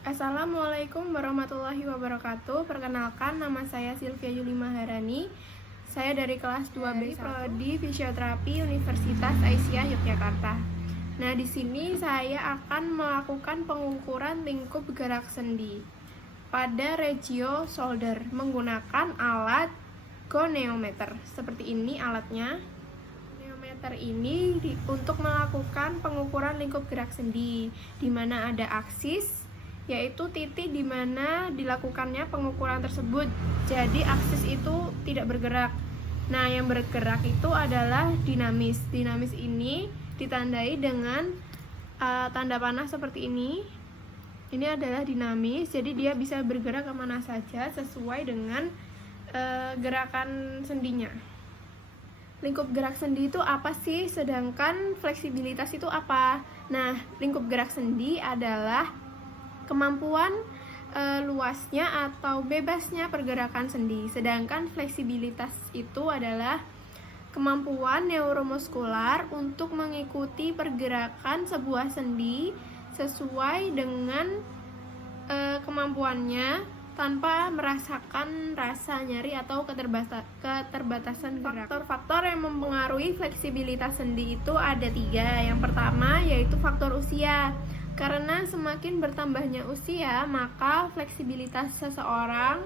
Assalamualaikum warahmatullahi wabarakatuh. Perkenalkan, nama saya Sylvia Yuli Maharani. Saya dari kelas 2B Prodi Fisioterapi Universitas Aisyah Yogyakarta. Nah, di sini saya akan melakukan pengukuran lingkup gerak sendi pada regio shoulder menggunakan alat goniometer. Seperti ini alatnya. Goniometer ini untuk melakukan pengukuran lingkup gerak sendi, di mana ada aksis, yaitu titik di mana dilakukannya pengukuran tersebut. Jadi aksis itu tidak bergerak. Nah, yang bergerak itu adalah dinamis. Dinamis ini ditandai dengan tanda panah seperti ini. Ini adalah dinamis, jadi dia bisa bergerak kemana saja sesuai dengan gerakan sendinya. Lingkup gerak sendi itu apa sih? Sedangkan fleksibilitas itu apa? Nah, lingkup gerak sendi adalah kemampuan luasnya atau bebasnya pergerakan sendi. Sedangkan fleksibilitas itu adalah kemampuan neuromuskular untuk mengikuti pergerakan sebuah sendi sesuai dengan kemampuannya tanpa merasakan rasa nyeri atau keterbatasan gerak. Faktor-faktor yang mempengaruhi fleksibilitas sendi itu ada 3. Yang pertama yaitu faktor usia. Karena semakin bertambahnya usia, maka fleksibilitas seseorang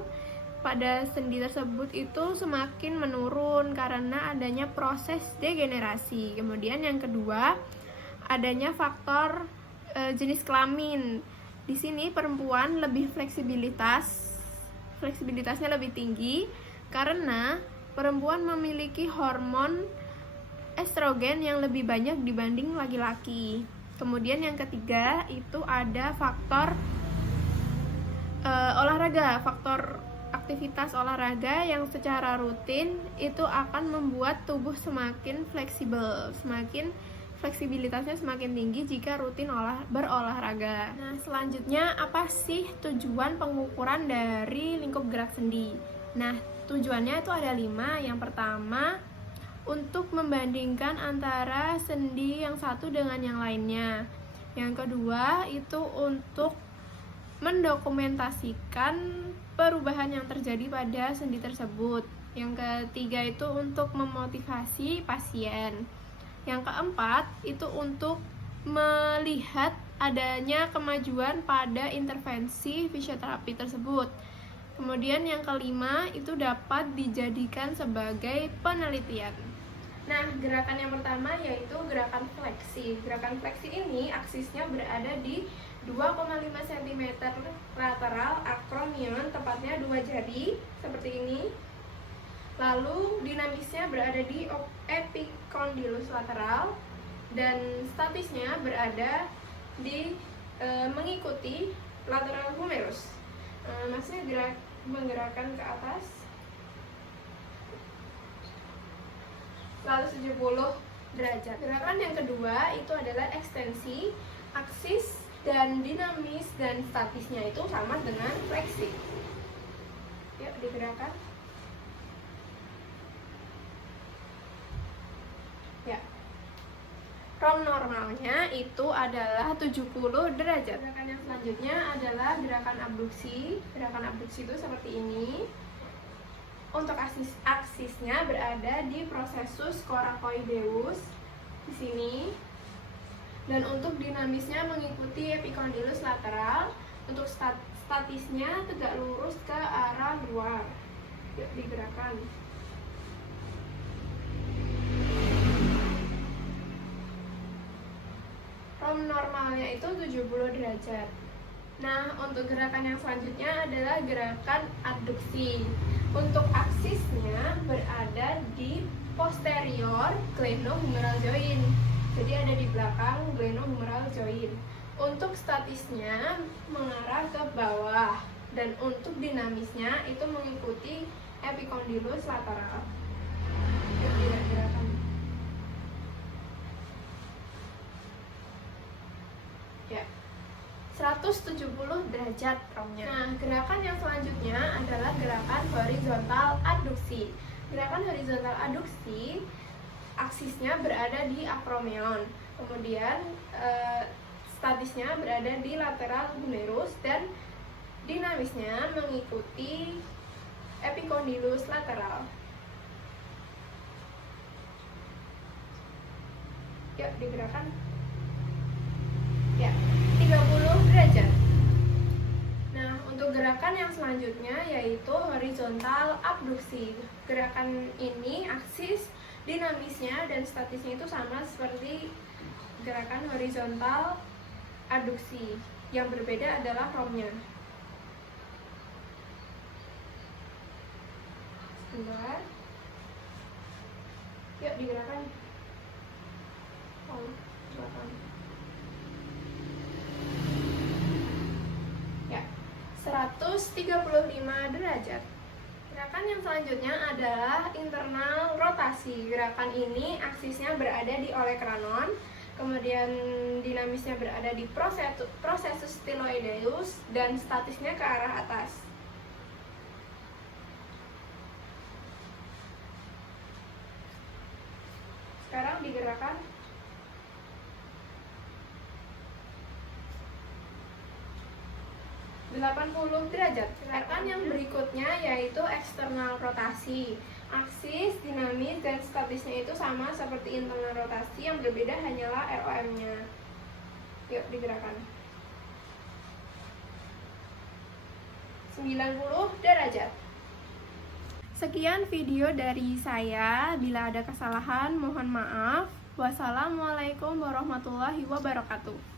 pada sendi tersebut itu semakin menurun karena adanya proses degenerasi. Kemudian yang kedua, adanya faktor jenis kelamin. Di sini perempuan lebih fleksibilitasnya lebih tinggi karena perempuan memiliki hormon estrogen yang lebih banyak dibanding laki-laki. Kemudian yang ketiga itu ada faktor olahraga, faktor aktivitas olahraga yang secara rutin itu akan membuat tubuh semakin fleksibel, fleksibilitasnya semakin tinggi jika rutin berolahraga. Nah, selanjutnya apa sih tujuan pengukuran dari lingkup gerak sendi? Nah, tujuannya itu ada 5. Yang pertama, untuk membandingkan antara sendi yang satu dengan yang lainnya. Yang kedua, itu untuk mendokumentasikan perubahan yang terjadi pada sendi tersebut. Yang ketiga, itu untuk memotivasi pasien. Yang keempat, itu untuk melihat adanya kemajuan pada intervensi fisioterapi tersebut. Kemudian yang kelima, itu dapat dijadikan sebagai penelitian. Nah, gerakan yang pertama yaitu gerakan fleksi. Gerakan fleksi ini aksisnya berada di 2,5 cm lateral acromion, tepatnya 2 jari, seperti ini. Lalu dinamisnya berada di epicondylus lateral, dan statisnya berada di mengikuti lateral humerus. Maksudnya menggerakkan ke atas lalu 70 derajat. Gerakan yang kedua itu adalah ekstensi. Aksis dan dinamis dan statisnya itu sama dengan fleksi. Yuk digerakkan. Ya. Rom normalnya itu adalah 70 derajat. Gerakan yang selanjutnya adalah gerakan abduksi. Gerakan abduksi itu seperti ini. Untuk aksisnya berada di processus coracoideus di sini. Dan untuk dinamisnya mengikuti epicondylus lateral. Untuk statisnya tegak lurus ke arah luar. Yuk digerakkan. Rom normalnya itu 70 derajat. Nah, untuk gerakan yang selanjutnya adalah gerakan adduksi. Untuk aksisnya berada di posterior glenohumeral joint. Jadi ada di belakang glenohumeral joint. Untuk statisnya mengarah ke bawah, dan untuk dinamisnya itu mengikuti epicondylus lateral. Gerakan. Ya. 170 derajat romnya. Nah, gerakan yang selanjutnya adalah gerakan horizontal adduksi. Gerakan horizontal adduksi aksisnya berada di acromion. Kemudian statisnya berada di lateral humerus dan dinamisnya mengikuti epicondylus lateral. Yuk digerakkan. Ya, 30 derajat. Nah, untuk gerakan yang selanjutnya yaitu horizontal abduksi. Gerakan ini aksis dinamisnya dan statisnya itu sama seperti gerakan horizontal abduksi. Yang berbeda adalah ROM-nya. Sebentar. Yuk digerakkan. Ya, 135 derajat. Gerakan yang selanjutnya adalah internal rotasi. Gerakan ini aksisnya berada di olecranon, kemudian dinamisnya berada di processus styloideus dan statisnya ke arah atas. Sekarang digerakkan. 80 derajat. Gerakan yang berikutnya yaitu eksternal rotasi. Aksis, dinamis, dan statisnya itu sama seperti internal rotasi, yang berbeda hanyalah ROM-nya. Yuk digerakkan. 90 derajat. Sekian video dari saya. Bila ada kesalahan mohon maaf. Wassalamualaikum warahmatullahi wabarakatuh.